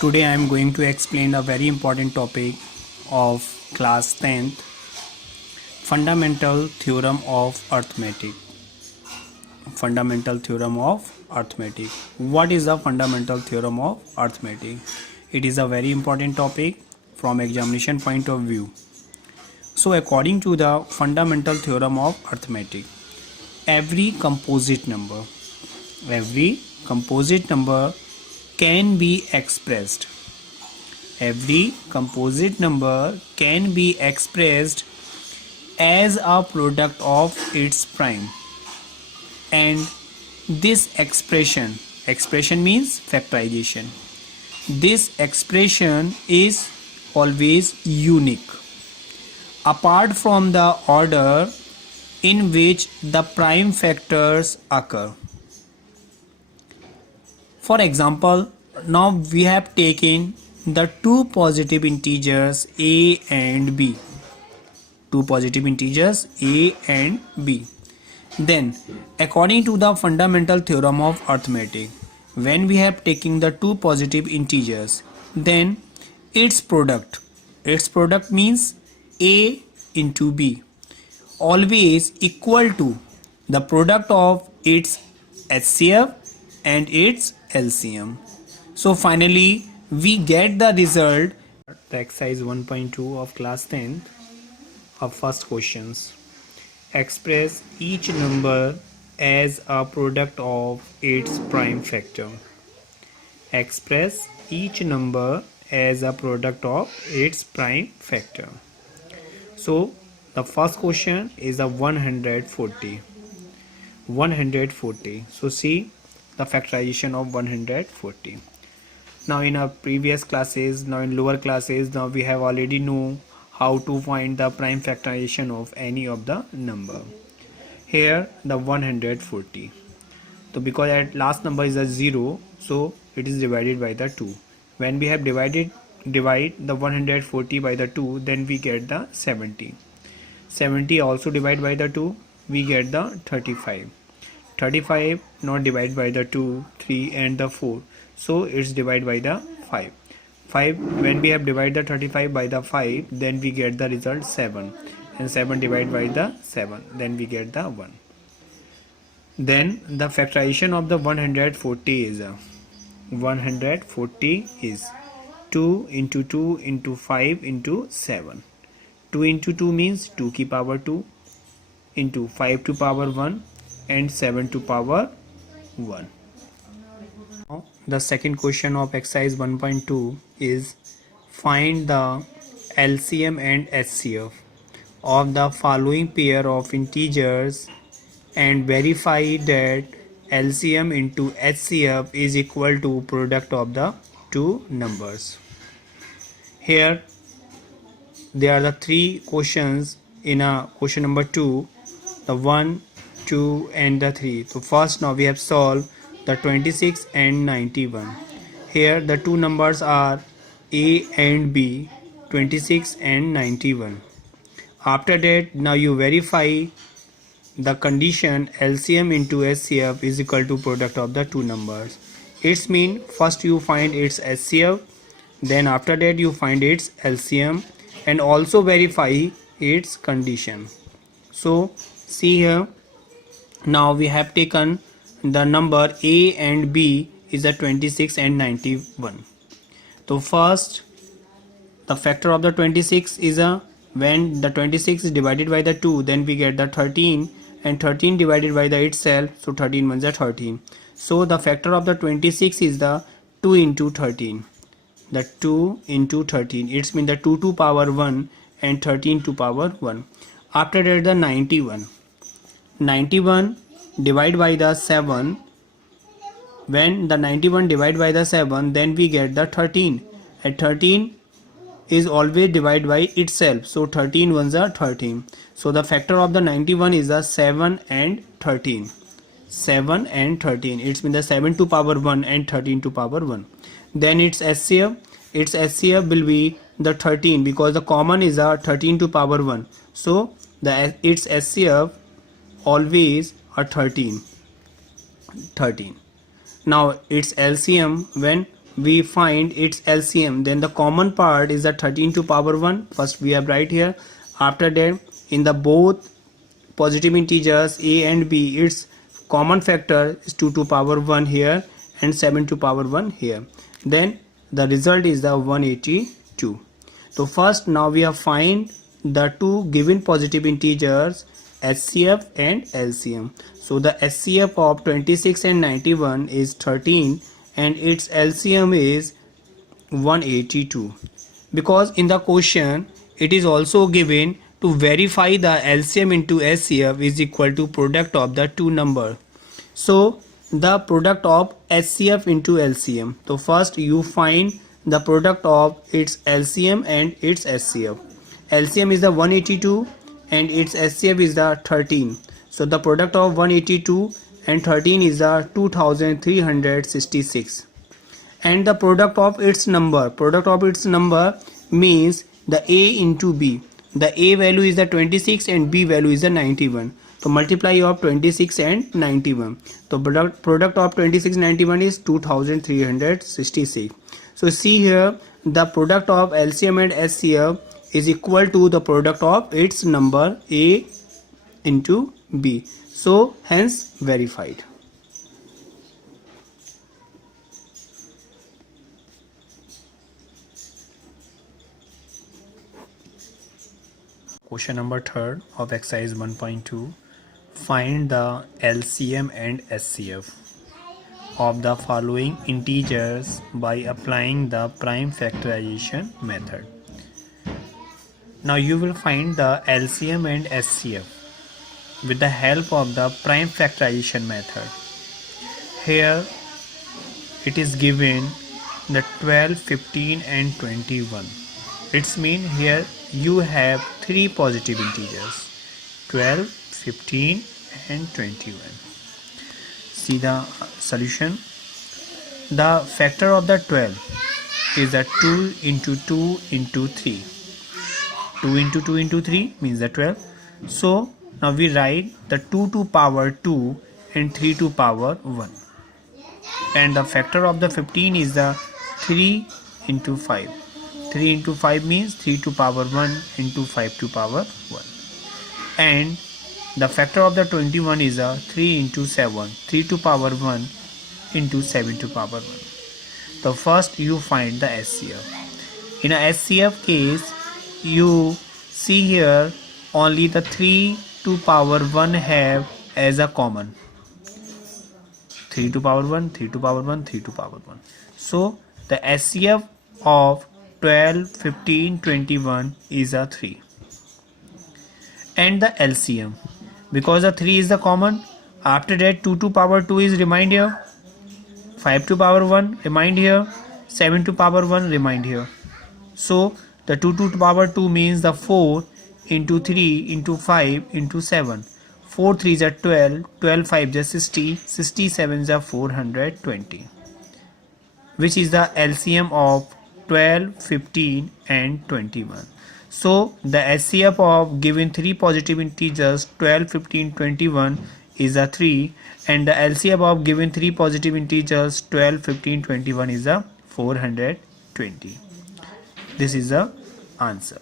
Today I am going to explain a very important topic of class 10th, fundamental theorem of arithmetic. Fundamental theorem of arithmetic. What is the fundamental theorem of arithmetic? It is a very important topic from examination point of view. So according to the fundamental theorem of arithmetic, every composite number can be expressed. Every composite number can be expressed as a product of its prime, and this expression means factorization. This expression is always unique apart from the order in which the prime factors occur. For example, now we have taken the two positive integers a and b. Two positive integers a and b. Then, according to the fundamental theorem of arithmetic, when we have taken the two positive integers, then its product means a into b, always equal to the product of its HCF and its LCM. So finally we get the result. The exercise 1.2 of class 10 of first questions. Express each number as a product of its prime factor. Express each number as a product of its prime factor. So the first question is a 140. So see the factorization of 140. Now in our previous classes, now in lower classes, now we have already know how to find the prime factorization of any of the number. Here the 140. So because at last number is a 0, so it is divided by the 2. When we have divide the 140 by the 2, then we get the 70. 70 also divide by the 2, we get the 35. 35 not divide by the 2, 3 and the 4, so it's divided by the 5. When we have divided the 35 by the 5, then we get the result 7, and 7 divided by the 7, then we get the 1. Then the factorization of the 140 is 2 into 2 into 5 into 7. 2 into 2 means 2 की power 2 into 5 to power 1 and 7 to power 1. Now the second question of exercise 1.2 is find the LCM and HCF of the following pair of integers and verify that LCM into HCF is equal to product of the two numbers. Here there are the three questions in a question number 2, the 1, 2 and the 3. So first now we have solved the 26 and 91. Here the two numbers are a and b, 26 and 91. After that, now you verify the condition LCM into HCF is equal to product of the two numbers. It's mean first you find its HCF, then after that you find its LCM and also verify its condition. So see here, now we have taken the number a and b is a 26 and 91. So first the factor of the 26 is a, when the 26 is divided by the 2, then we get the 13, and 13 divided by the itself, so 13 ones are 13. So the factor of the 26 is the 2 into 13. The 2 into 13, it's mean the 2 to power 1 and 13 to power 1. After that the 91 divided by the 7. When the 91 divided by the 7, then we get the 13, and 13 is always divided by itself, so 13 ones are 13. So the factor of the 91 is the 7 and 13. 7 and 13, it's mean the 7 to power 1 and 13 to power 1. Then its HCF will be the 13, because the common is a 13 to power 1, so its HCF always a 13. Now its LCM, when we find its LCM, then the common part is the 13 to power 1. First we have right here. After that, in the both positive integers a and b, its common factor is 2 to power 1 here and 7 to power 1 here. Then the result is the 182. So first now we have find the two given positive integers HCF and LCM. So the HCF of 26 and 91 is 13 and its LCM is 182. Because in the question it is also given to verify the LCM into HCF is equal to product of the two number. So the product of HCF into LCM. So first you find the product of its LCM and its HCF. LCM is the 182 and its HCF is the 13. So the product of 182 and 13 is the 2366. And the product of its number means the A into B. The A value is the 26 and B value is the 91. So multiply of 26 and 91. So product of 26 and 91 is 2366. So see here, the product of LCM and HCF is equal to the product of its number A into B. So hence verified. Question number 3 of exercise 1.2. Find the LCM and HCF of the following integers by applying the prime factorization method. Now you will find the LCM and HCF with the help of the prime factorization method. Here it is given the 12, 15 and 21. It's mean here you have three positive integers 12, 15 and 21. See the solution. The factor of the 12 is the 2 into 2 into 3. 2 into 2 into 3 means the 12. So now we write the 2 to power 2 and 3 to power 1. And the factor of the 15 is the 3 into 5. 3 into 5 means 3 to power 1 into 5 to power 1. And the factor of the 21 is a 3 into 7. 3 to power 1 into 7 to power 1. So first you find the HCF. In a HCF case, you see here only the 3 to power 1 have as a common. 3 to power 1, 3 to power 1, 3 to power 1. So the HCF of 12, 15, 21 is a 3. And the LCM, because the 3 is the common, after that 2 to power 2 is remained here, 5 to power 1 remained here, 7 to power 1 remained here. So the 2 to power 2 means the 4 into 3 into 5 into 7. 4 3s are 12, 12 5s are 60, 67s are 420, which is the LCM of 12, 15 and 21. So the HCF of given three positive integers 12, 15, 21 is a 3, and the LCM of given three positive integers 12, 15, 21 is a 420. This is the answer.